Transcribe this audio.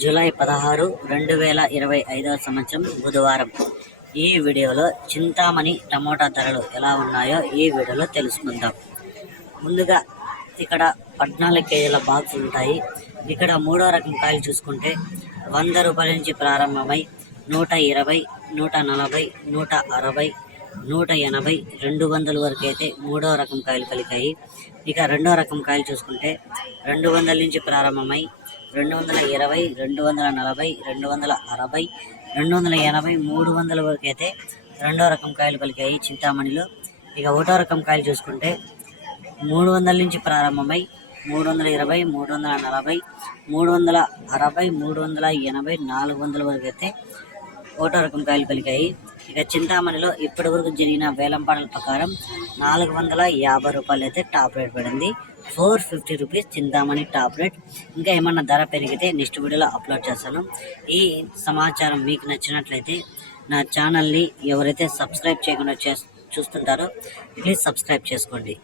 July 16, 2025 సంవత్సరం బుధవారం. ఈ వీడియోలో చింతామణి టమోటా ధరలు ఎలా ఉన్నాయో ఈ వీడియోలో తెలుసుకుందాం. ముందుగా ఇక్కడ 14 కేజీల బాక్సులు ఉంటాయి. ఇక్కడ మూడో రకం కాయలు చూసుకుంటే 100 రూపాయల నుంచి ప్రారంభమై 120, 140, 160, 180, 200 వరకు అయితే మూడో రకం కాయలు పలికాయి. ఇక రెండో రకం కాయలు చూసుకుంటే 200 నుంచి ప్రారంభమై 220, 240, 260, 280, 300 వరకు అయితే రెండో రకం కాయలు పలికాయి చింతామణిలో. ఇక ఒకటో రకం కాయలు చూసుకుంటే 300 నుంచి ప్రారంభమై 320, 340, 360, 380, 400 వరకు అయితే ఒకటో రకం కాయలు పలికాయి. ఇక చింతామణిలో ఇప్పటి వరకు జరిగిన వేలంపాటల ప్రకారం 450 రూపాయలు అయితే టాప్ రేట్ పడింది. 450 రూపీస్ చింతామణి టాప్ రేట్. ఇంకా ఏమన్నా ధర పెరిగితే నెక్స్ట్ వీడియోలో అప్లోడ్ చేస్తాను. ఈ సమాచారం మీకు నచ్చినట్లయితే నా ఛానల్ని ఎవరైతే సబ్స్క్రైబ్ చేయకుండా చూస్తుంటారో ప్లీజ్ సబ్స్క్రైబ్ చేసుకోండి.